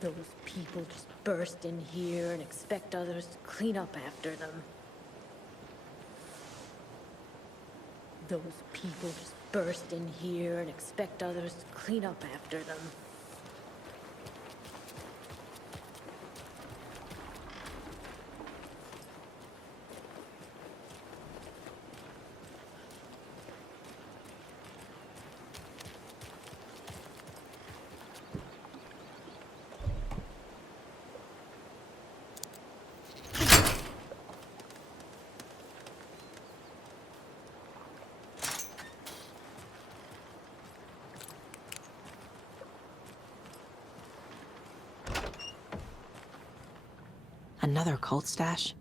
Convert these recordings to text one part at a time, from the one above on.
Those people just burst in here and expect others to clean up after them. Those people just burst in here and expect others to clean up after them. Another cult stash?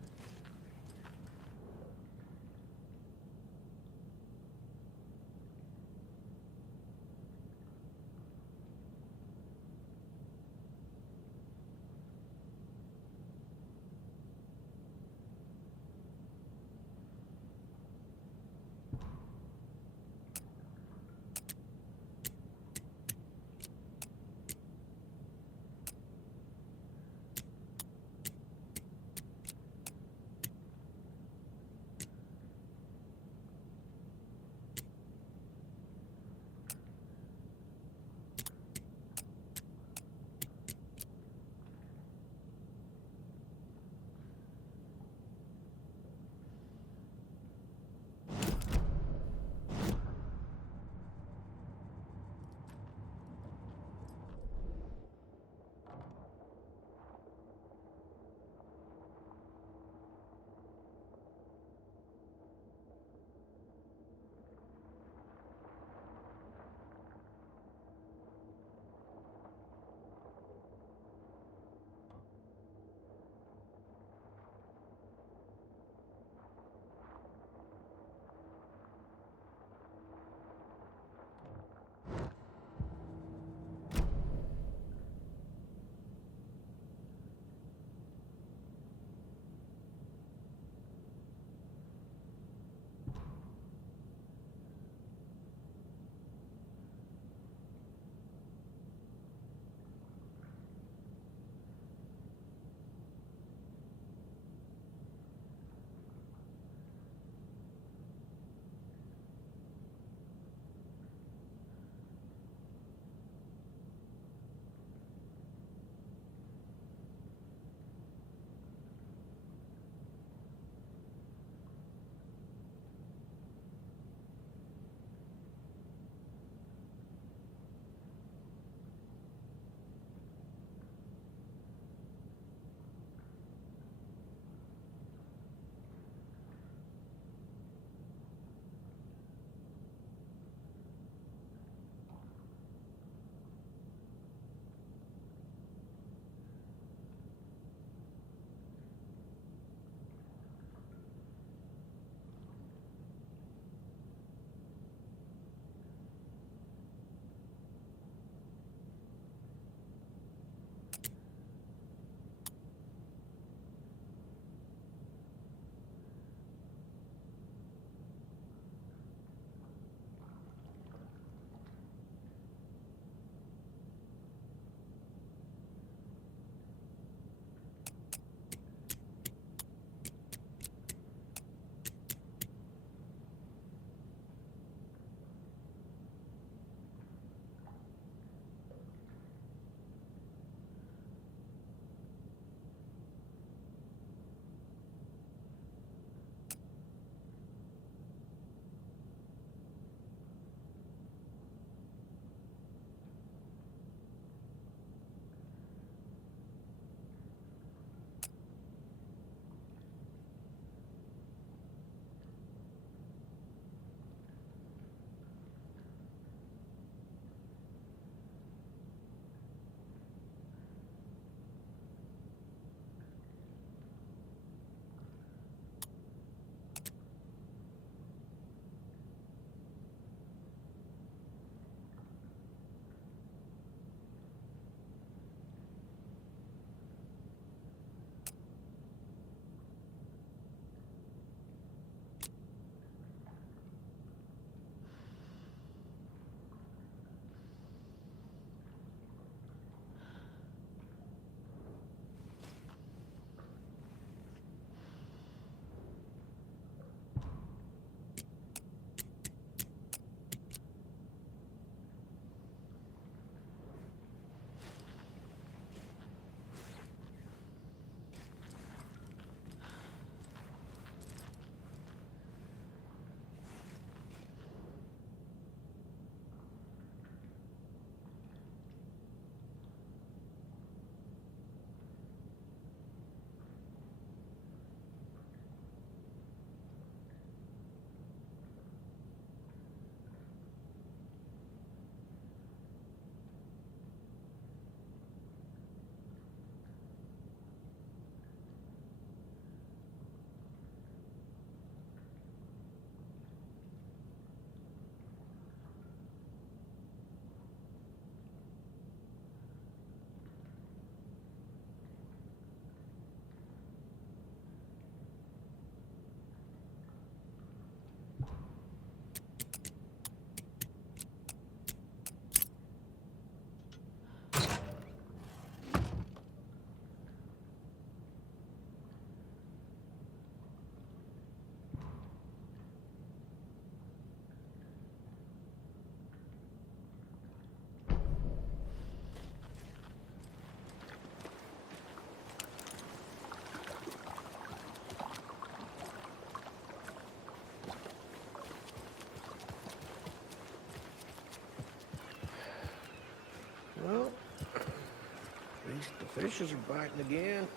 Fishes are biting again.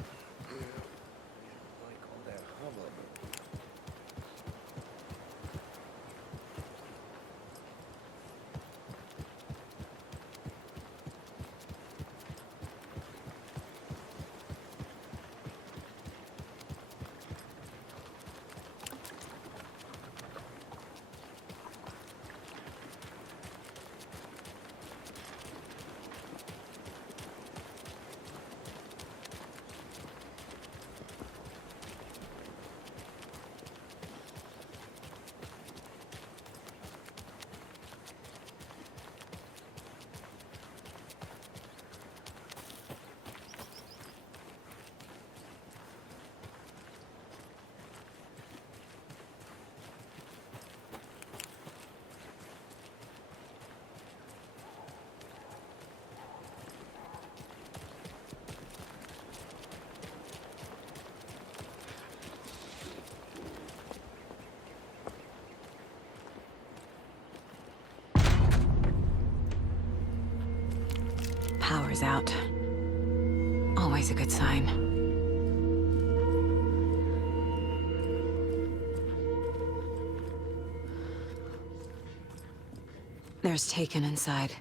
Yeah, like all that hubbub. Power's out. Always a good sign. There's Taken inside.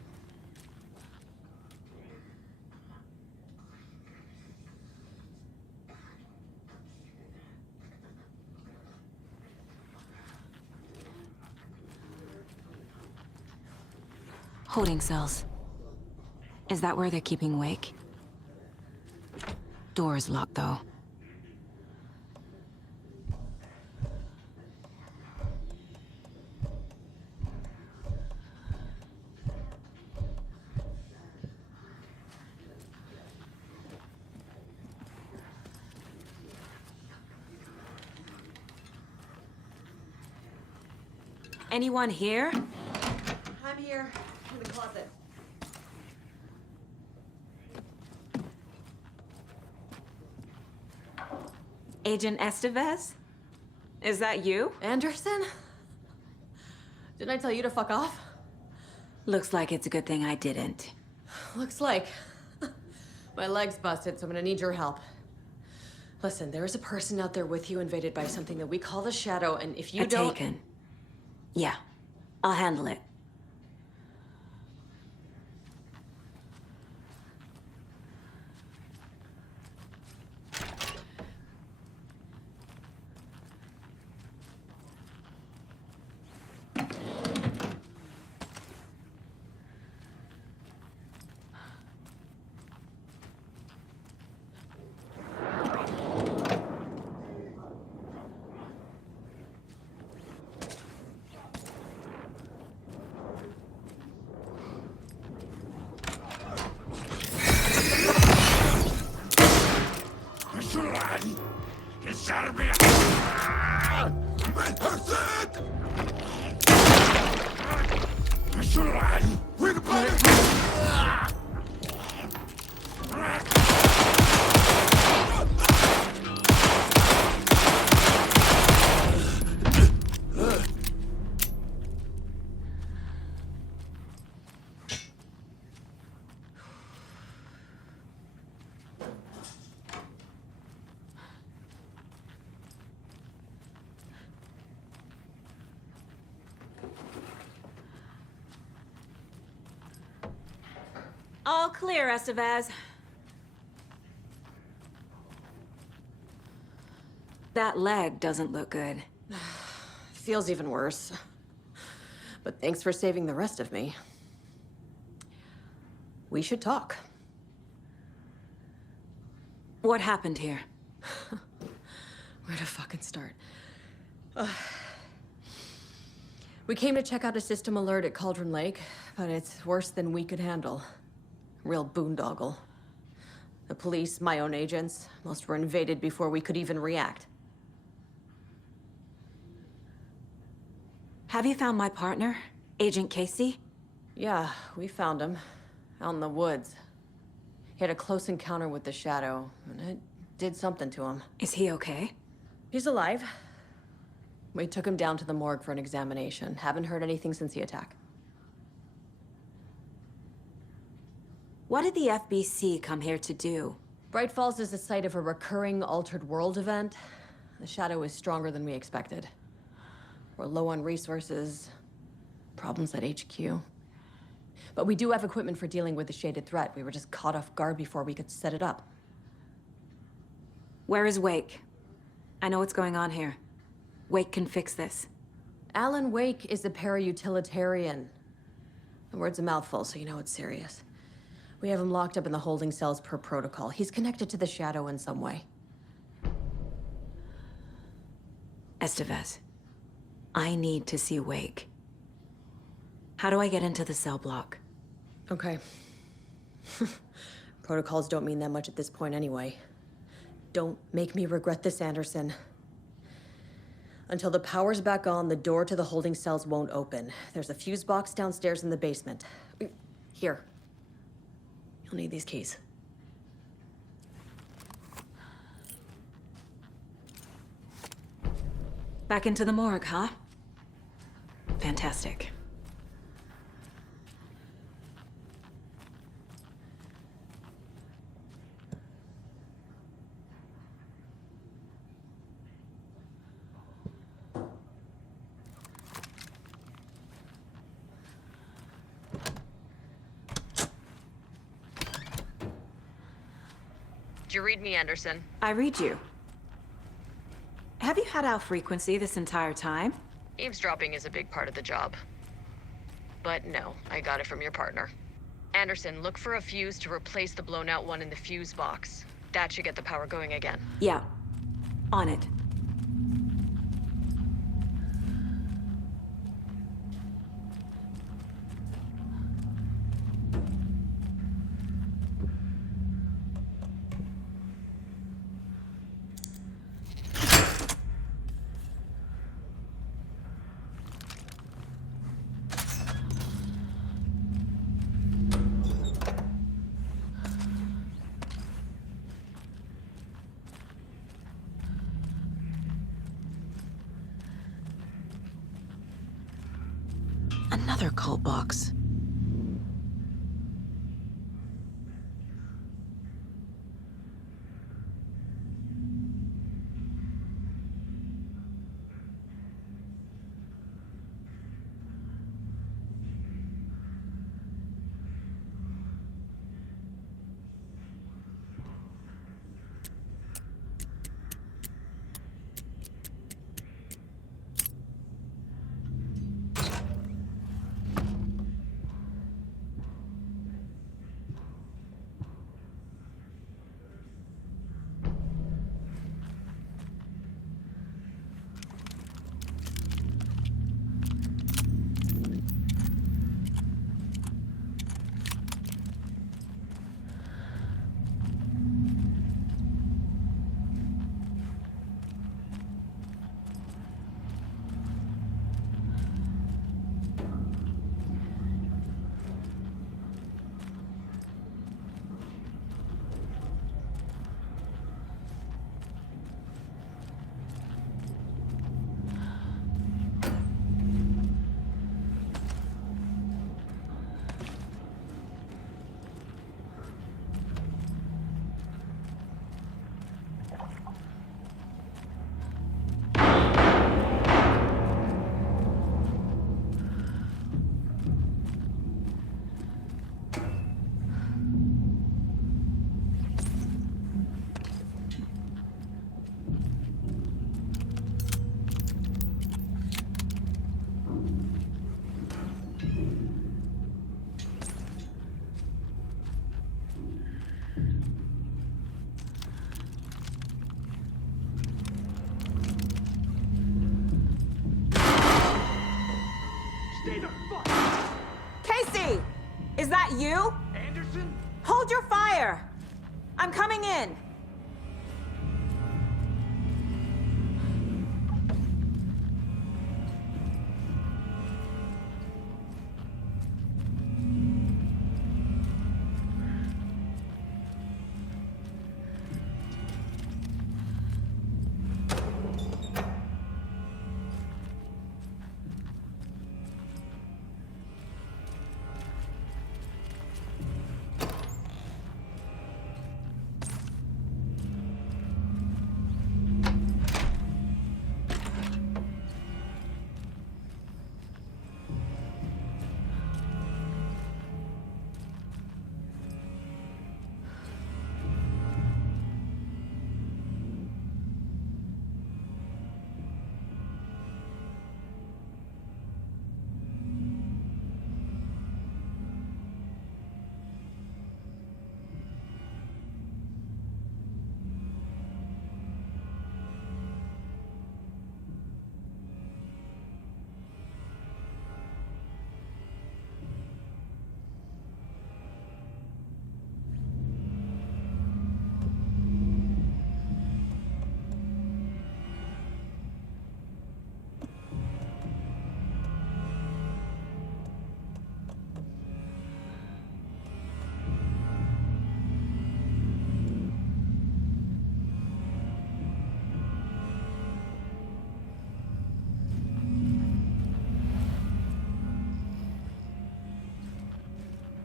Holding cells. Is that where they're keeping Wake? Door's locked, though. Anyone here? I'm here, in the closet. Agent Estevez? Is that you? Anderson? Didn't I tell you to fuck off? Looks like it's a good thing I didn't. Looks like. My leg's busted, so I'm gonna need your help. Listen, there is a person out there with you invaded by something that we call the Shadow, and if you don't... Taken. Yeah, I'll handle it. All clear, Estevez. That leg doesn't look good. Feels even worse. But thanks for saving the rest of me. We should talk. What happened here? Where to fucking start? We came to check out a system alert at Cauldron Lake, but it's worse than we could handle. Real boondoggle. The police, my own agents, most were invaded before we could even react. Have you found my partner, Agent Casey? Yeah, we found him. Out in the woods. He had a close encounter with the Shadow, and it did something to him. Is he okay? He's alive. We took him down to the morgue for an examination. Haven't heard anything since the attack. What did the FBC come here to do? Bright Falls is the site of a recurring altered world event. The shadow is stronger than we expected. We're low on resources, problems at HQ. But we do have equipment for dealing with the shaded threat. We were just caught off guard before we could set it up. Where is Wake? I know what's going on here. Wake can fix this. Alan Wake is a para-utilitarian. The word's a mouthful, so you know it's serious. We have him locked up in the holding cells per protocol. He's connected to the shadow in some way. Estevez, I need to see Wake. How do I get into the cell block? Okay. Protocols don't mean that much at this point anyway. Don't make me regret this, Anderson. Until the power's back on, the door to the holding cells won't open. There's a fuse box downstairs in the basement. Here. You'll need these keys. Back into the morgue, huh? Fantastic. Did you read me, Anderson? I read you. Have you had our frequency this entire time? Eavesdropping is a big part of the job. But no, I got it from your partner. Anderson, look for a fuse to replace the blown out one in the fuse box. That should get the power going again. Yeah. On it. Another cult box. Casey! Is that you? Anderson? Hold your fire! I'm coming in!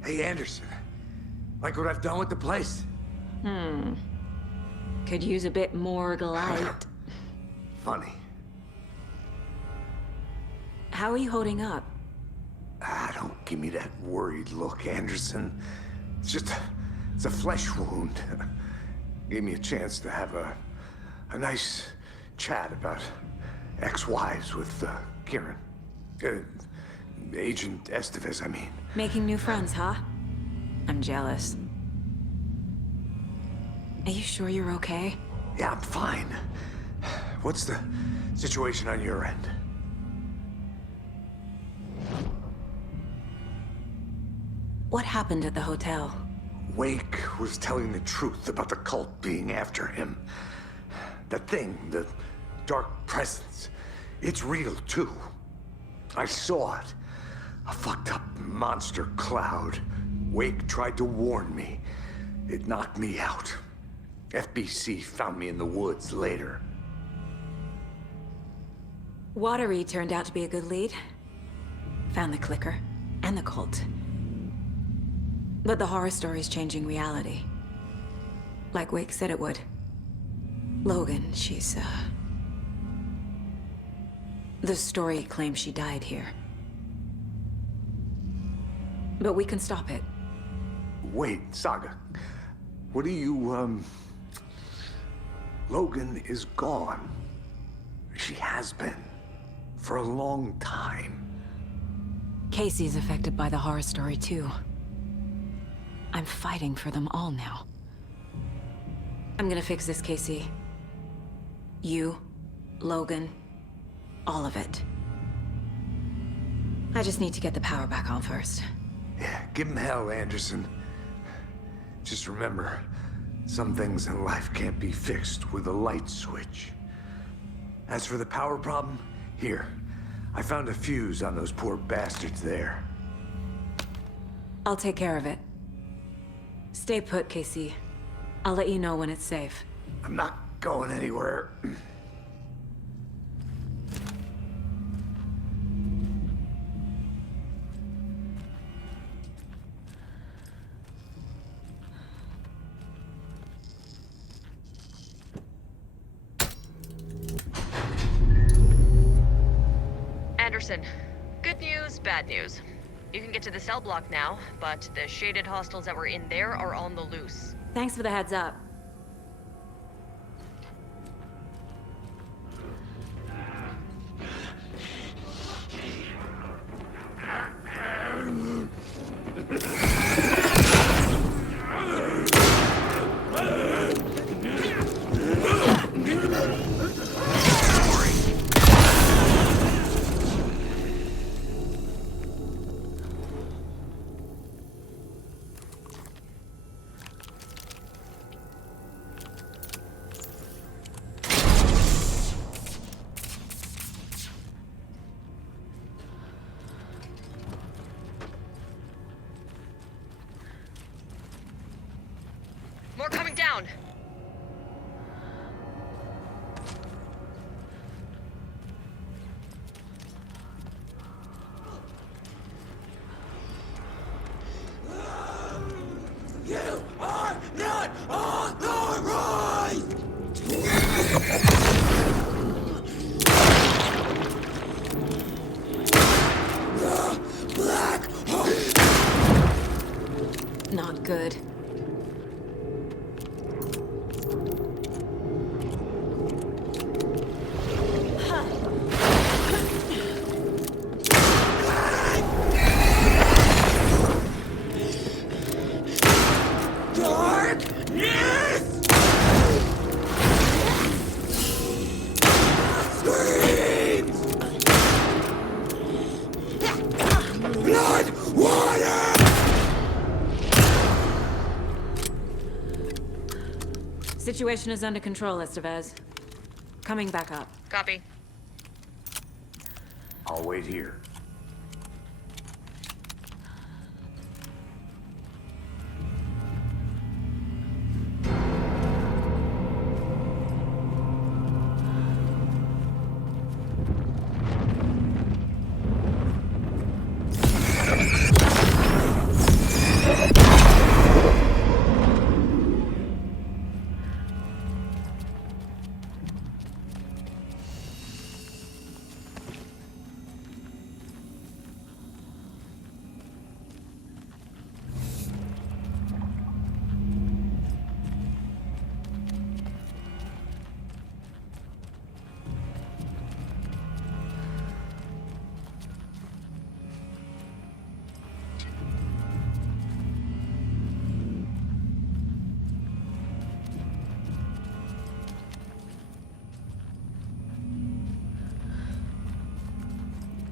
Hey, Anderson. Like what I've done with the place? Could use a bit more light. Funny. How are you holding up? Don't give me that worried look, Anderson. It's a flesh wound. Gave me a chance to have a nice chat about ex-wives with Kieran. Agent Estevez, I mean. Making new friends, huh? I'm jealous. Are you sure you're okay? Yeah, I'm fine. What's the situation on your end? What happened at the hotel? Wake was telling the truth about the cult being after him. That thing, the dark presence, it's real too. I saw it. A fucked up monster cloud. Wake tried to warn me. It knocked me out. FBC found me in the woods later. Watery turned out to be a good lead. Found the clicker and the cult. But the horror story's changing reality. Like Wake said it would. Logan, she's, the story claims she died here. But we can stop it. Wait, Saga. What do you, Logan is gone. She has been. For a long time. Casey's affected by the horror story, too. I'm fighting for them all now. I'm gonna fix this, Casey. You, Logan, all of it. I just need to get the power back on first. Yeah, give him hell, Anderson. Just remember, some things in life can't be fixed with a light switch. As for the power problem, here. I found a fuse on those poor bastards there. I'll take care of it. Stay put, Casey. I'll let you know when it's safe. I'm not going anywhere. Anderson, good news, bad news. You can get to the cell block now, but the shaded hostiles that were in there are on the loose. Thanks for the heads up. More coming down! You are not authorized! The Black Hole! Not good. Situation is under control, Estevez. Coming back up. Copy. I'll wait here.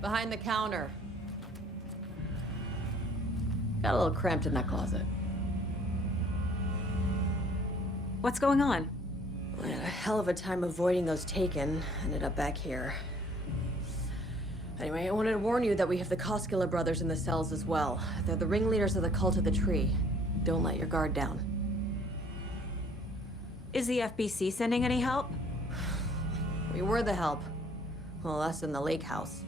Behind the counter. Got a little cramped in that closet. What's going on? I had a hell of a time avoiding those taken. Ended up back here. Anyway, I wanted to warn you that we have the Koskela brothers in the cells as well. They're the ringleaders of the Cult of the Tree. Don't let your guard down. Is the FBC sending any help? We were the help. Well, us in the lake house.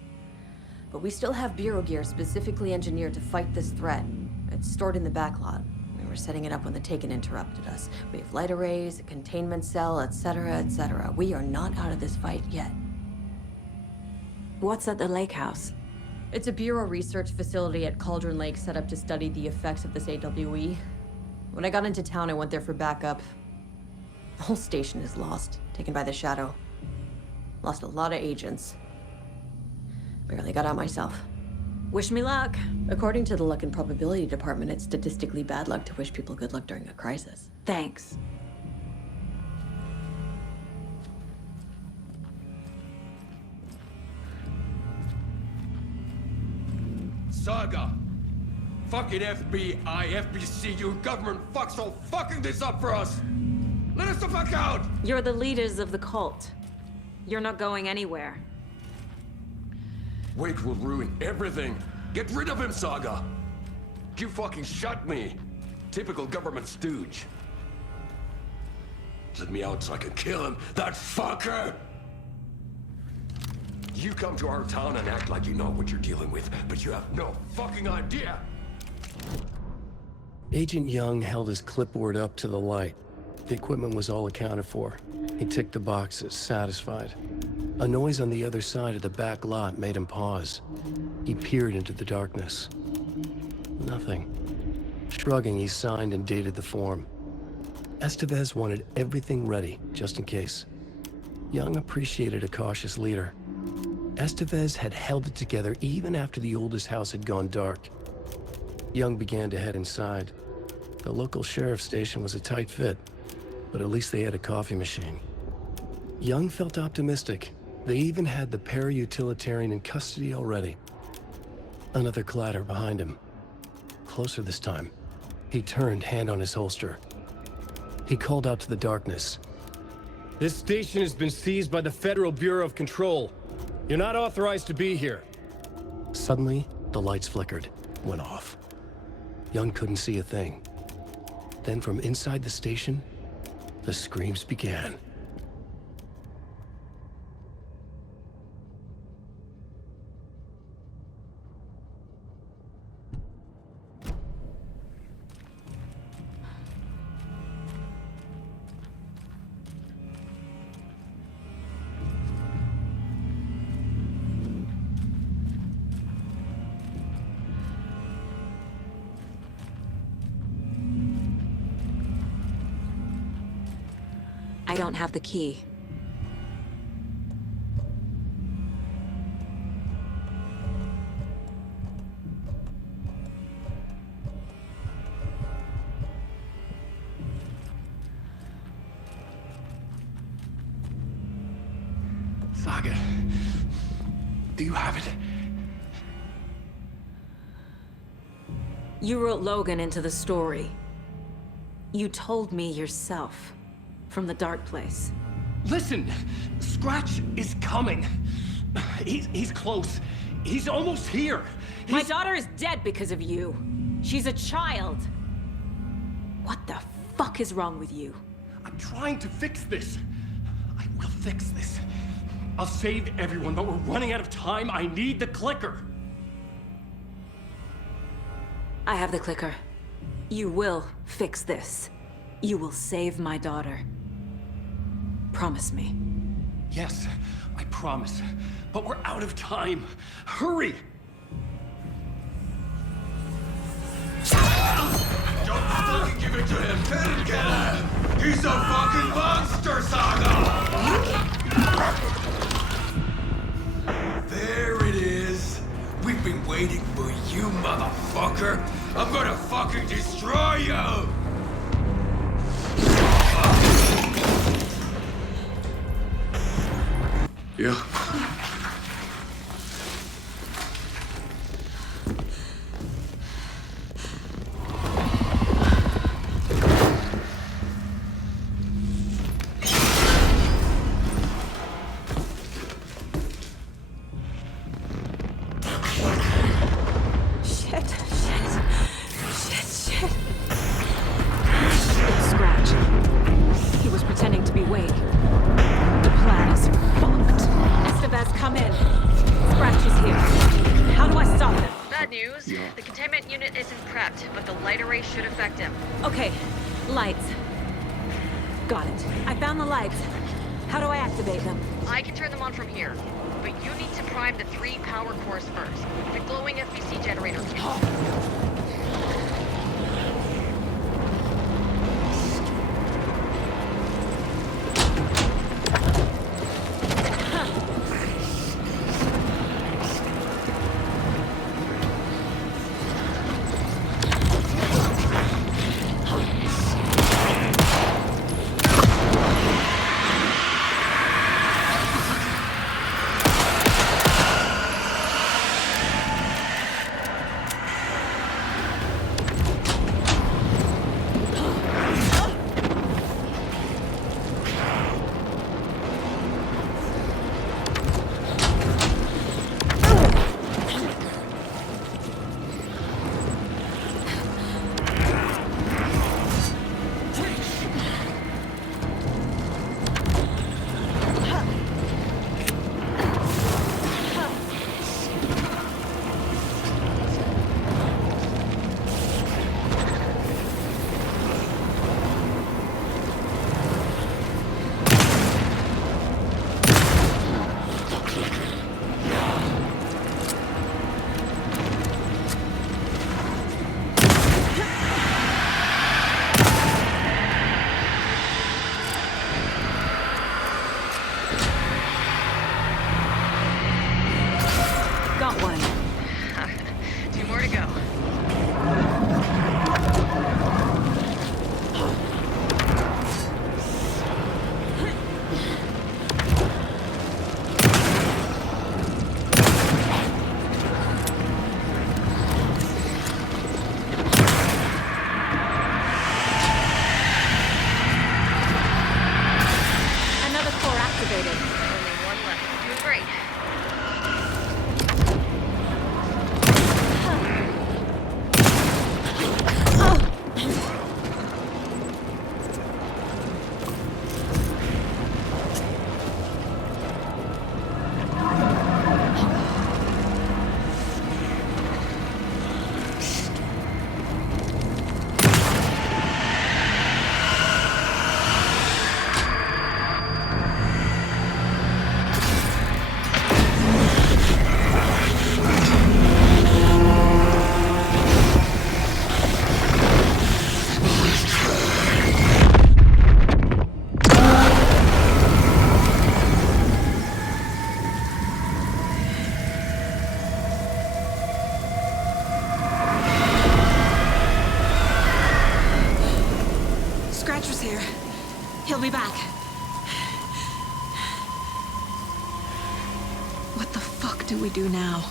But we still have Bureau gear specifically engineered to fight this threat. It's stored in the backlot. We were setting it up when the Taken interrupted us. We have light arrays, a containment cell, etc., etc. We are not out of this fight yet. What's at the lake house? It's a Bureau research facility at Cauldron Lake set up to study the effects of this AWE. When I got into town, I went there for backup. The whole station is lost, taken by the Shadow. Lost a lot of agents. Barely got out myself. Wish me luck. According to the Luck and Probability Department, it's statistically bad luck to wish people good luck during a crisis. Thanks. Saga! Fucking FBI, FBC, you government fucks all fucking this up for us! Let us the fuck out! You're the leaders of the cult. You're not going anywhere. Wake will ruin everything. Get rid of him, Saga! You fucking shot me! Typical government stooge. Let me out so I can kill him, that fucker! You come to our town and act like you know what you're dealing with, but you have no fucking idea! Agent Young held his clipboard up to the light. The equipment was all accounted for. He ticked the boxes, satisfied. A noise on the other side of the back lot made him pause. He peered into the darkness. Nothing. Shrugging, he signed and dated the form. Estevez wanted everything ready, just in case. Young appreciated a cautious leader. Estevez had held it together even after the oldest house had gone dark. Young began to head inside. The local sheriff's station was a tight fit, but at least they had a coffee machine. Young felt optimistic. They even had the para-utilitarian in custody already. Another clatter behind him. Closer this time. He turned, hand on his holster. He called out to the darkness. This station has been seized by the Federal Bureau of Control. You're not authorized to be here. Suddenly, the lights flickered, went off. Young couldn't see a thing. Then from inside the station, the screams began. I don't have the key. Saga, do you have it? You wrote Logan into the story. You told me yourself. From the dark place. Listen! Scratch is coming. He's close. He's almost here. My daughter is dead because of you. She's a child. What the fuck is wrong with you? I'm trying to fix this. I will fix this. I'll save everyone, but we're running out of time. I need the clicker. I have the clicker. You will fix this. You will save my daughter. Promise me. Yes, I promise. But we're out of time. Hurry! Don't fucking give it to him! Can't kill him! He's a fucking monster, Saga! There it is! We've been waiting for you, motherfucker! I'm gonna fucking destroy you! Yeah. lights. How do I activate them? I can turn them on from here, but you need to prime the 3 power cores first. The glowing FBC generator can. Got one. 2 more to go. Another core activated. Only 1 left. Doing great. Scratcher's here. He'll be back. What the fuck do we do now?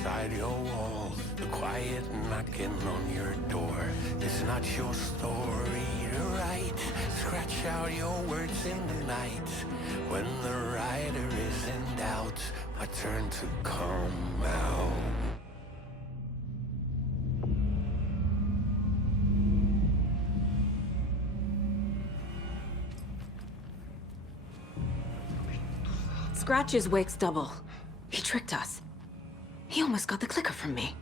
inside your walls, the quiet knocking on your door. It's not your story to write. Scratch out your words in the night. When the writer is in doubt, my turn to come out. Scratch's wake's double. He tricked us. He almost got the clicker from me.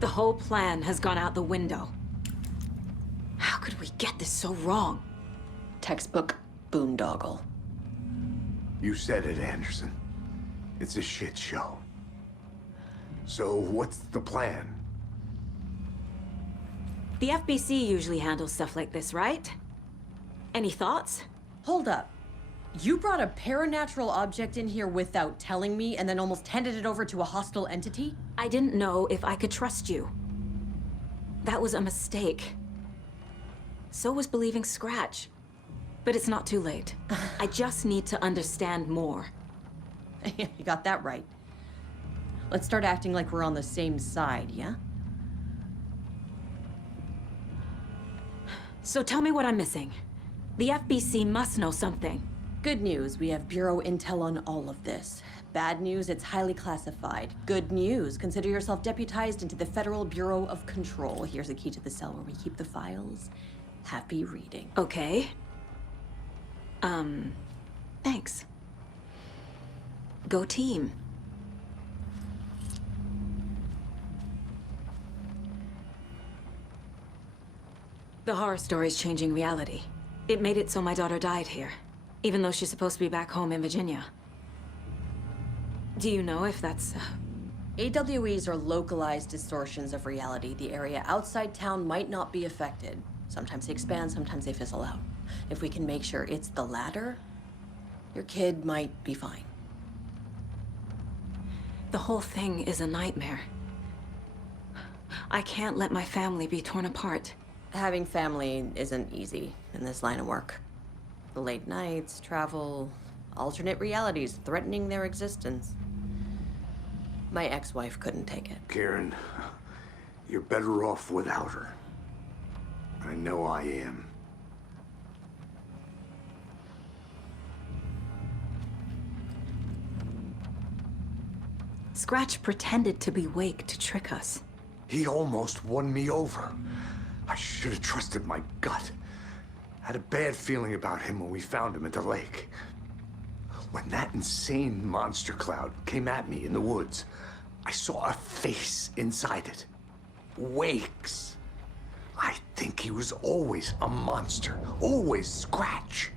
The whole plan has gone out the window. How could we get this so wrong? Textbook boondoggle. You said it, Anderson. It's a shit show. So what's the plan? The FBC usually handles stuff like this, right? Any thoughts? Hold up. You brought a paranatural object in here without telling me and then almost handed it over to a hostile entity? I didn't know if I could trust you. That was a mistake. So was believing Scratch. But it's not too late. I just need to understand more. You got that right. Let's start acting like we're on the same side, yeah? So tell me what I'm missing. The FBC must know something. Good news, we have Bureau intel on all of this. Bad news, it's highly classified. Good news, consider yourself deputized into the Federal Bureau of Control. Here's a key to the cell where we keep the files. Happy reading. Okay. Thanks. Go team. The horror story's changing reality. It made it so my daughter died here, even though she's supposed to be back home in Virginia. Do you know if that's... AWEs are localized distortions of reality. The area outside town might not be affected. Sometimes they expand, sometimes they fizzle out. If we can make sure it's the latter, your kid might be fine. The whole thing is a nightmare. I can't let my family be torn apart. Having family isn't easy in this line of work. The late nights, travel, alternate realities threatening their existence. My ex-wife couldn't take it. Karen, you're better off without her. I know I am. Scratch pretended to be Wake to trick us. He almost won me over. I should have trusted my gut. Had a bad feeling about him when we found him at the lake. When that insane monster cloud came at me in the woods, I saw a face inside it. Wake's. I think he was always a monster. Always Scratch.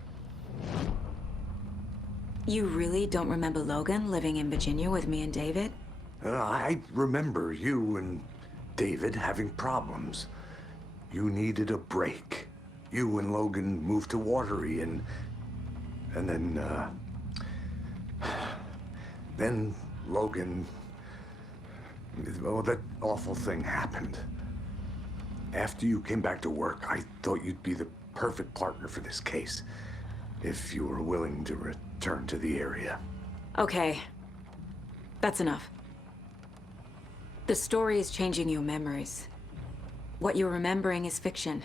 You really don't remember Logan living in Virginia with me and David? I remember you and David having problems. You needed a break. You and Logan moved to Watery and then Logan, well, that awful thing happened. After you came back to work, I thought you'd be the perfect partner for this case, if you were willing to return to the area. Okay. That's enough. The story is changing your memories. What you're remembering is fiction.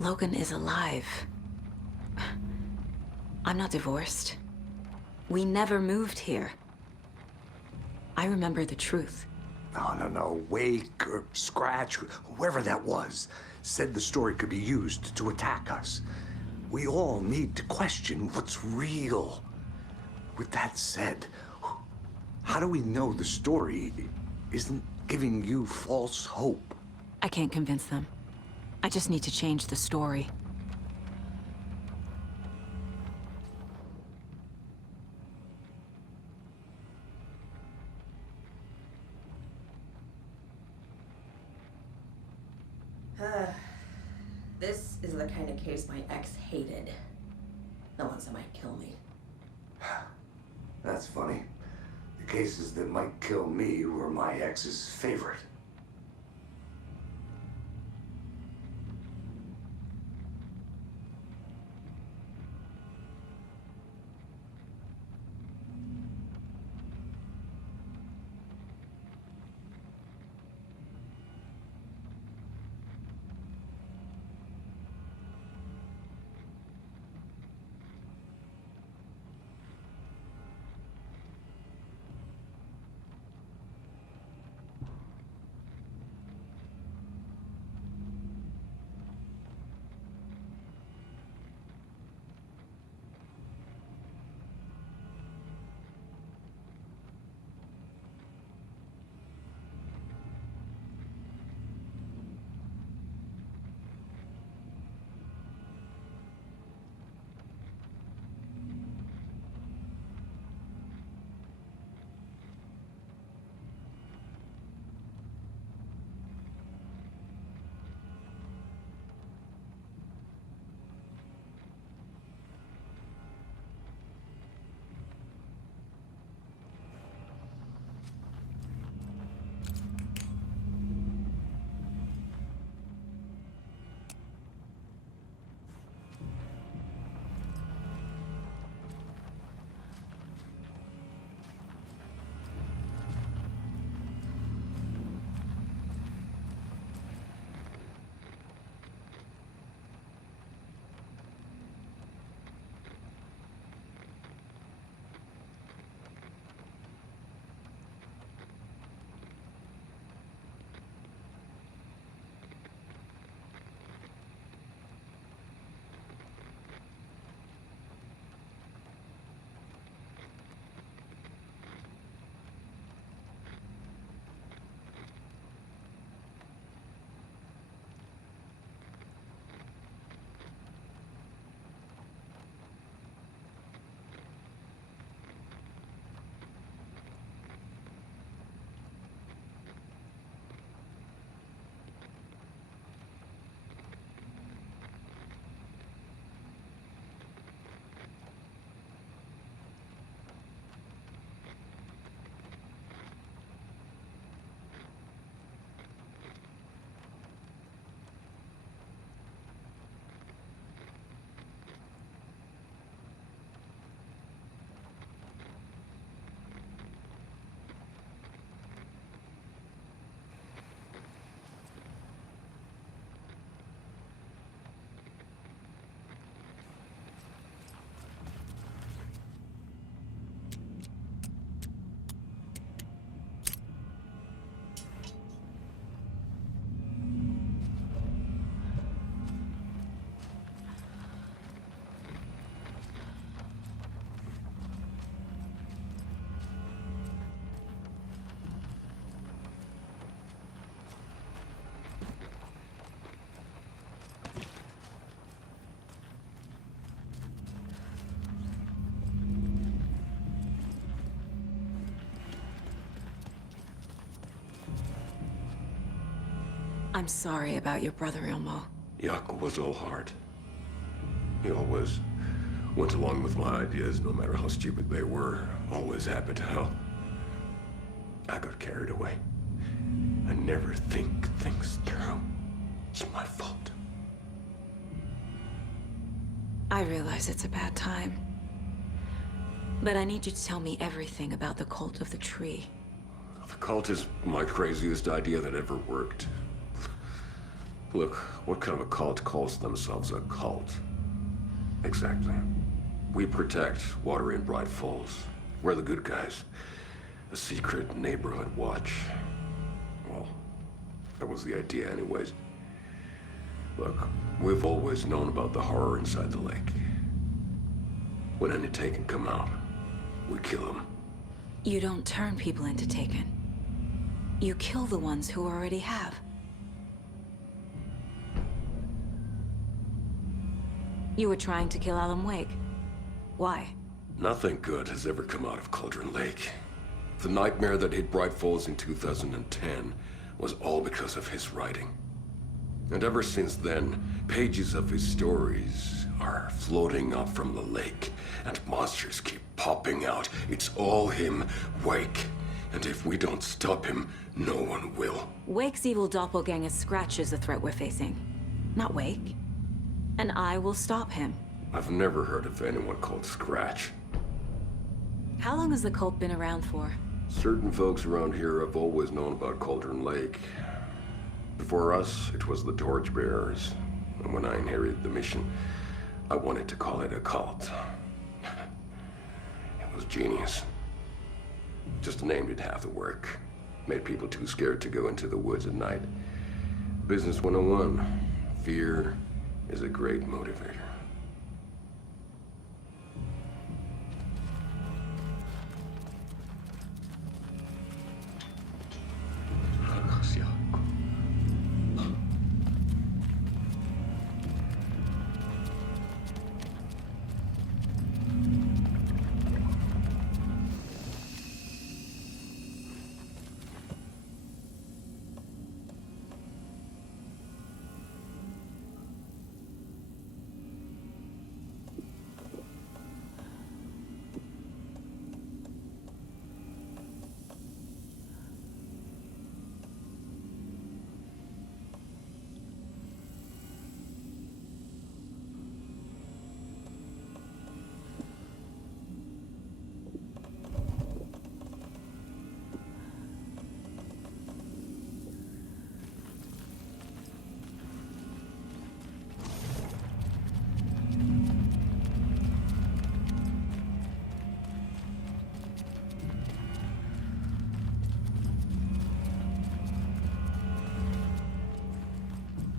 Logan is alive. I'm not divorced. We never moved here. I remember the truth. No. Wake or Scratch, whoever that was, said the story could be used to attack us. We all need to question what's real. With that said, how do we know the story isn't giving you false hope? I can't convince them. I just need to change the story. This is the kind of case my ex hated. The ones that might kill me. That's funny. The cases that might kill me were my ex's favorite. I'm sorry about your brother, Ilmo. Jaakko was all heart. He always went along with my ideas, no matter how stupid they were. Always happy to help. I got carried away. I never think things through. It's my fault. I realize it's a bad time. But I need you to tell me everything about the cult of the tree. The cult is my craziest idea that ever worked. Look, what kind of a cult calls themselves a cult? Exactly. We protect water in Bright Falls. We're the good guys. A secret neighborhood watch. Well, that was the idea anyways. Look, we've always known about the horror inside the lake. When any Taken come out, we kill them. You don't turn people into Taken. You kill the ones who already have. You were trying to kill Alan Wake. Why? Nothing good has ever come out of Cauldron Lake. The nightmare that hit Bright Falls in 2010 was all because of his writing. And ever since then, pages of his stories are floating up from the lake, and monsters keep popping out. It's all him, Wake. And if we don't stop him, no one will. Wake's evil doppelganger Scratch is the threat we're facing, not Wake. And I will stop him. I've never heard of anyone called Scratch. How long has the cult been around for? Certain folks around here have always known about Cauldron Lake. Before us, it was the Torchbearers. And when I inherited the mission, I wanted to call it a cult. It was genius. Just a name did half the work. Made people too scared to go into the woods at night. Business 101. Fear is a great motivator.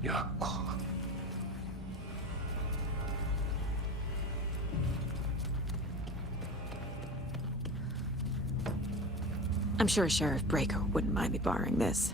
Jaakko. I'm sure Sheriff Breaker wouldn't mind me borrowing this.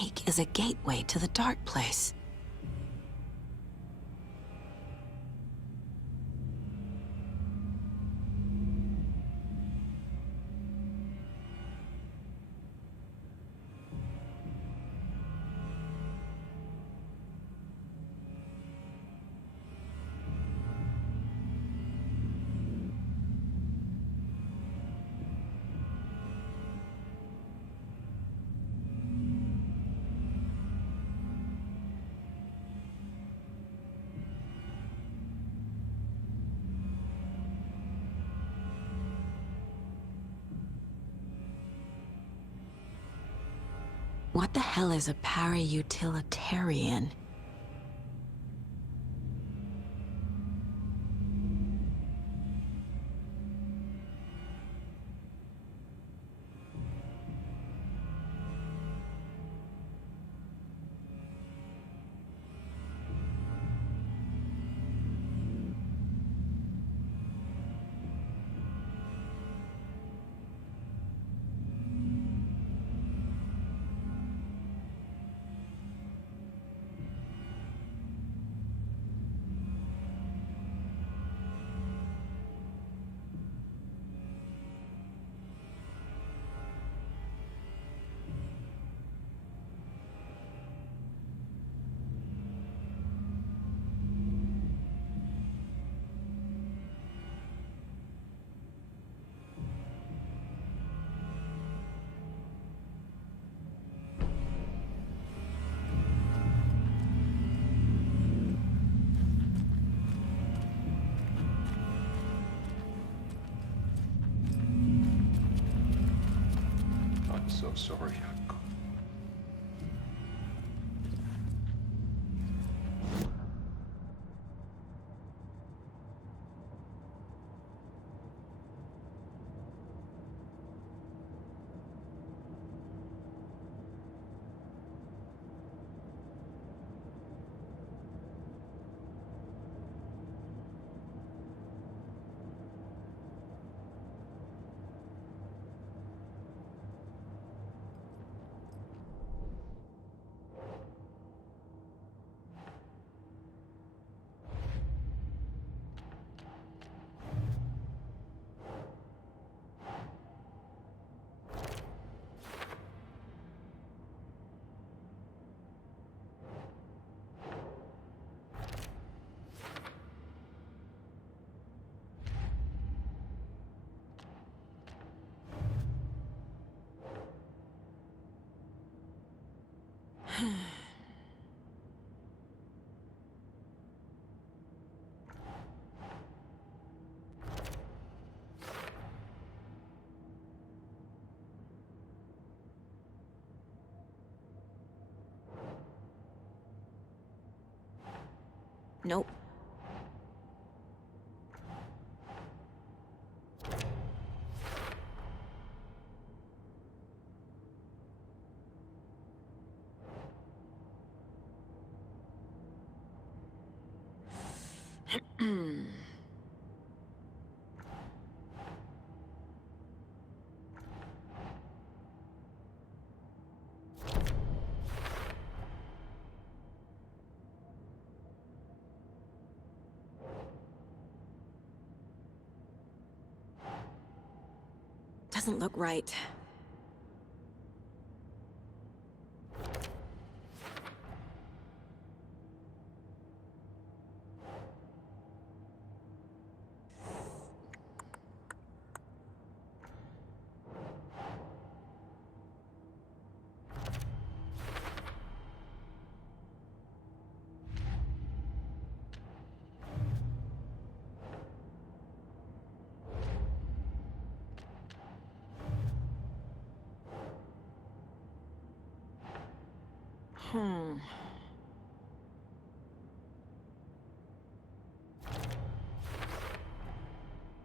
lake is a gateway to the dark place. What the hell is a para-utilitarian? I'm so sorry. Nope. Doesn't look right.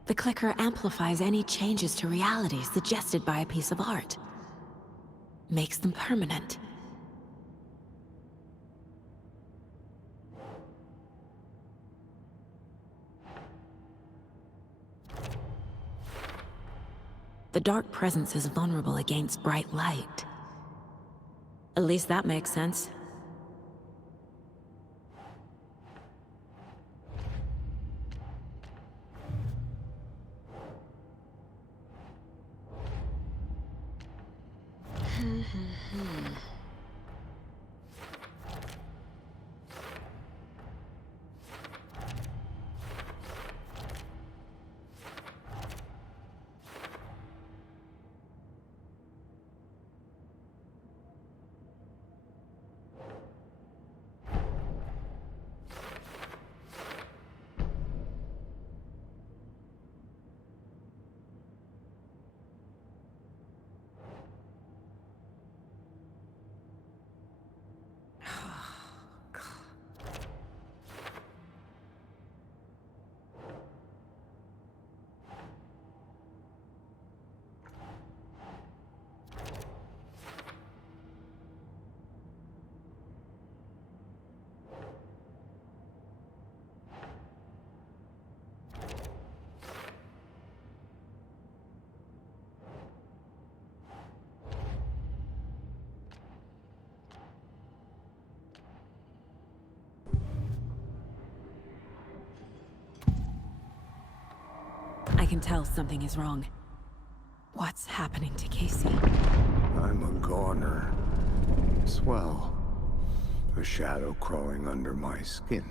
The clicker amplifies any changes to reality suggested by a piece of art. Makes them permanent. The dark presence is vulnerable against bright light. At least that makes sense. I can tell something is wrong. What's happening to Casey? I'm a goner. Swell. A shadow crawling under my skin.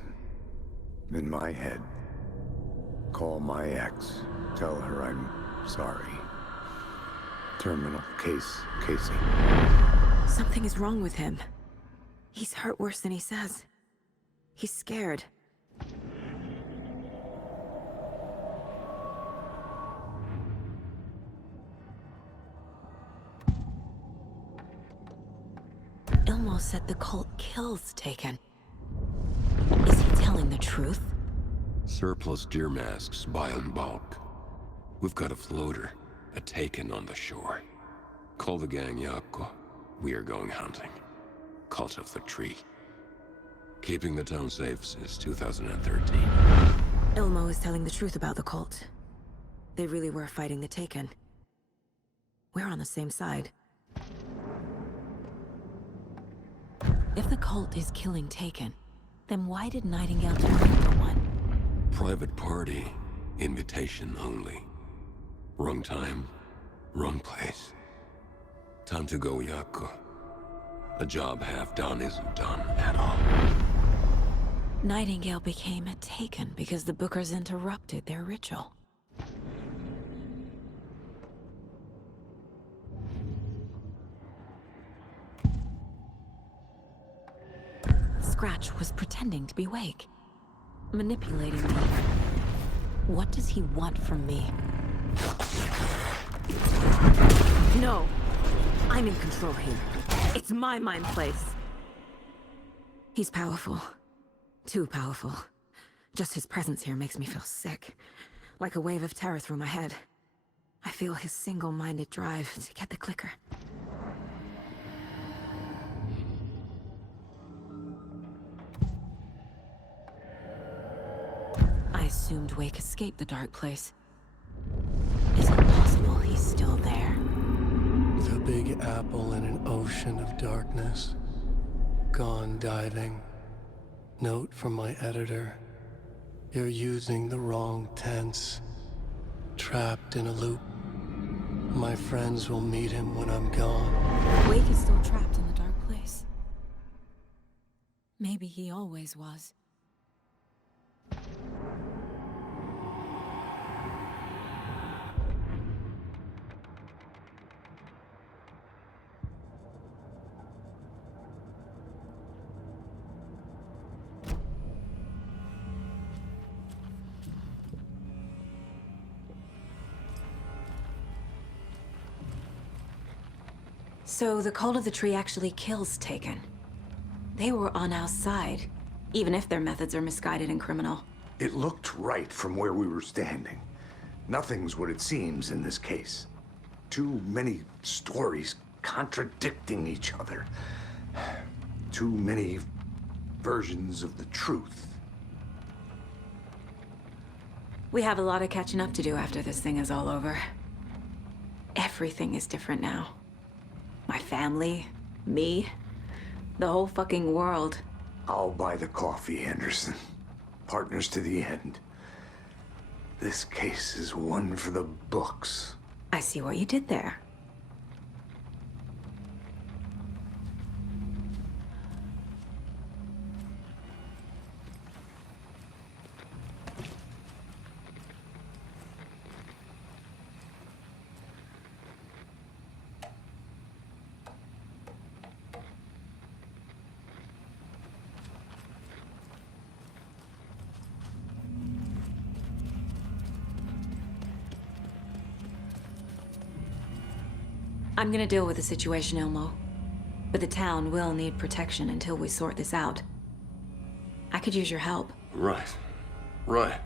In my head. Call my ex. Tell her I'm sorry. Terminal case, Casey. Something is wrong with him. He's hurt worse than he says. He's scared. Ilmo said the cult kills Taken. Is he telling the truth? Surplus deer masks buy in bulk. We've got a floater, a Taken on the shore. Call the gang Yako. We are going hunting. Cult of the Tree. Keeping the town safe since 2013. Ilmo is telling the truth about the cult. They really were fighting the Taken. We're on the same side. If the cult is killing Taken, then why did Nightingale turn into one? Private party. Invitation only. Wrong time, wrong place. Time to go, Yako. A job half done isn't done at all. Nightingale became a Taken because the Bookers interrupted their ritual. Scratch was pretending to be Wake, manipulating me. What does he want from me? No! I'm in control here. It's my mind place. He's powerful. Too powerful. Just his presence here makes me feel sick. Like a wave of terror through my head. I feel his single-minded drive to get the clicker. I assumed Wake escaped the dark place. Is it possible he's still there? The Big Apple in an ocean of darkness. Gone diving. Note from my editor. You're using the wrong tense. Trapped in a loop. My friends will meet him when I'm gone. Wake is still trapped in the dark place. Maybe he always was. So the Cult of the Tree actually kills Taken. They were on our side, even if their methods are misguided and criminal. It looked right from where we were standing. Nothing's what it seems in this case. Too many stories contradicting each other. Too many versions of the truth. We have a lot of catching up to do after this thing is all over. Everything is different now. My family, me, The whole fucking world. I'll buy the coffee, Anderson. Partners to the end. This case is one for the books. I see what you did there. I'm gonna deal with the situation, Ilmo. But the town will need protection until we sort this out. I could use your help. Right. Right.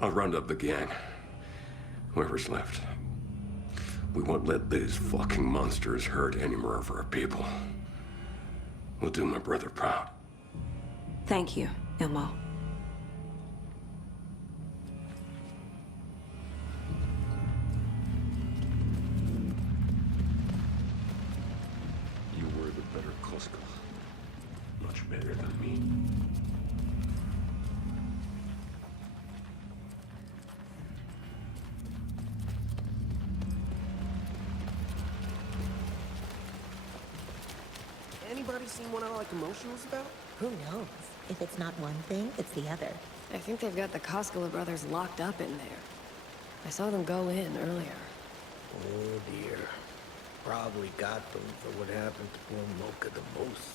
I'll round up the gang. Whoever's left. We won't let these fucking monsters hurt any more of our people. We'll do my brother proud. Thank you, Ilmo. You were the better Cusco. Much better than me. Anybody seen what I like emotionals about? Who knows? If it's not one thing, it's the other. I think they've got the Koskela brothers locked up in there. I saw them go in earlier. Oh dear. Probably got them for what happened to poor Mocha the most.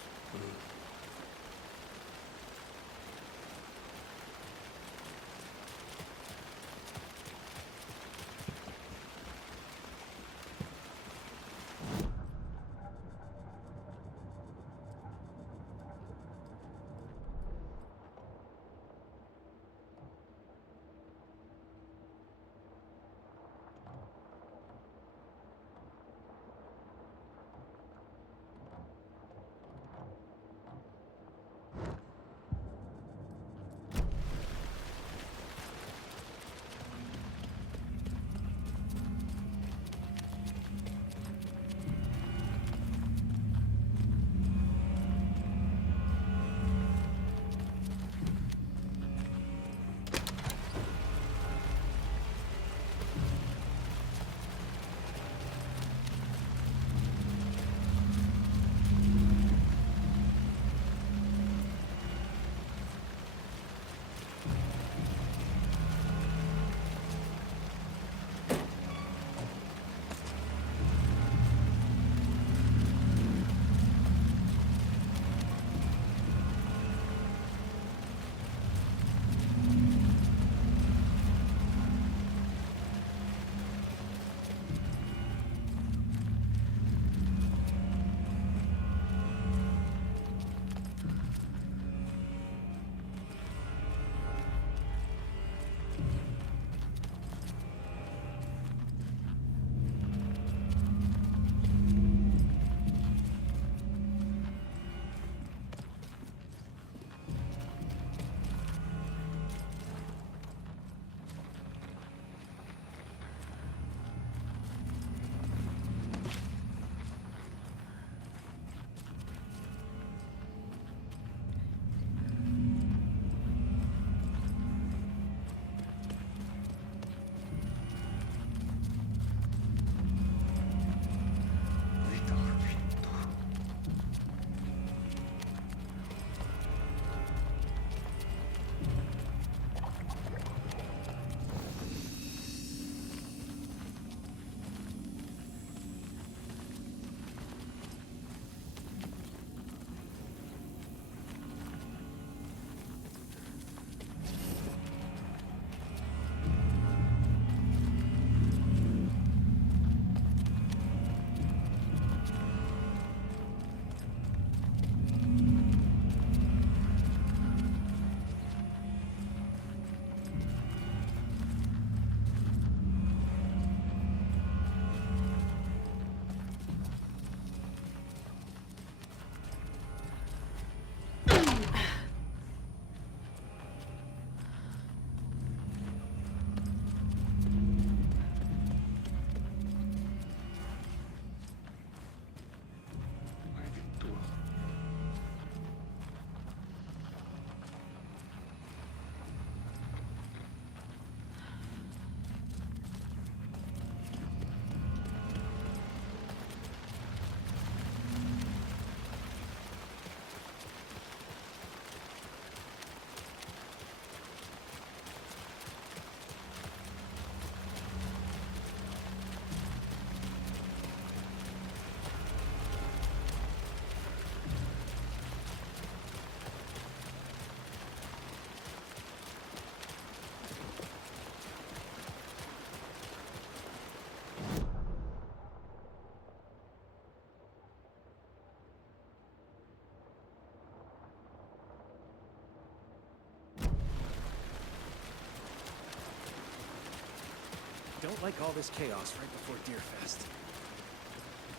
Don't like all this chaos right before Deerfest.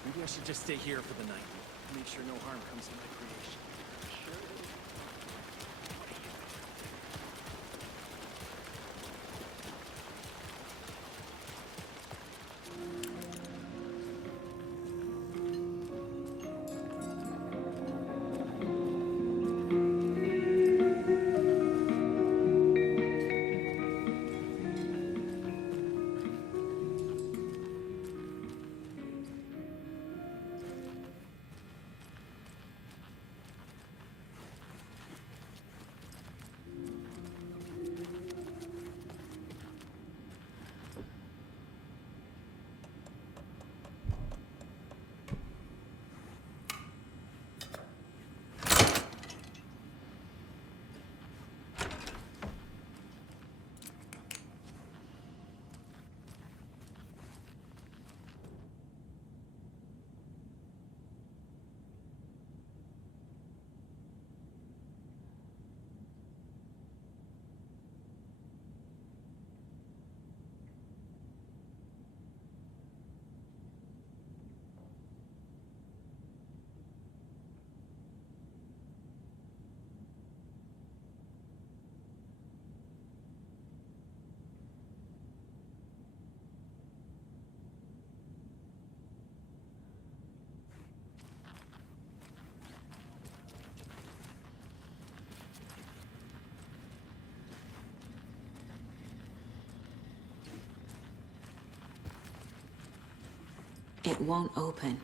Maybe I should just stay here for the night. Make sure no harm comes to my creation. It won't open.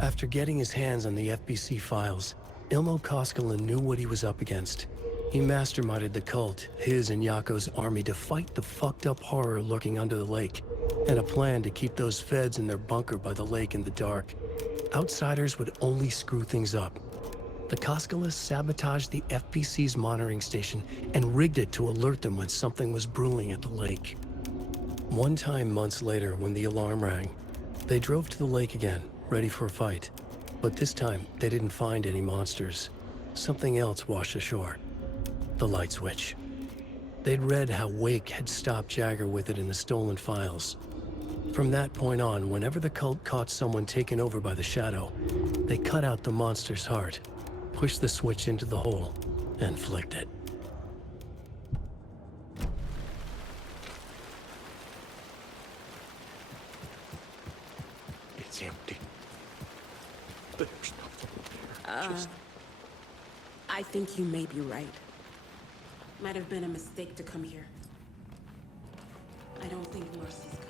After getting his hands on the FBC files, Ilmo Koskela knew what he was up against. He masterminded the cult, his and Yako's army, to fight the fucked up horror lurking under the lake, and a plan to keep those feds in their bunker by the lake in the dark. Outsiders would only screw things up. The Koskelas sabotaged the FBC's monitoring station and rigged it to alert them when something was brewing at the lake. One time months later, when the alarm rang, they drove to the lake again, ready for a fight. But this time, they didn't find any monsters. Something else washed ashore. The light switch. They'd read how Wake had stopped Jagger with it in the stolen files. From that point on, whenever the cult caught someone taken over by the Shadow, they cut out the monster's heart, pushed the switch into the hole, and flicked it. It's empty. There's nothing there. I think you may be right. Might have been a mistake to come here. I don't think Mercy's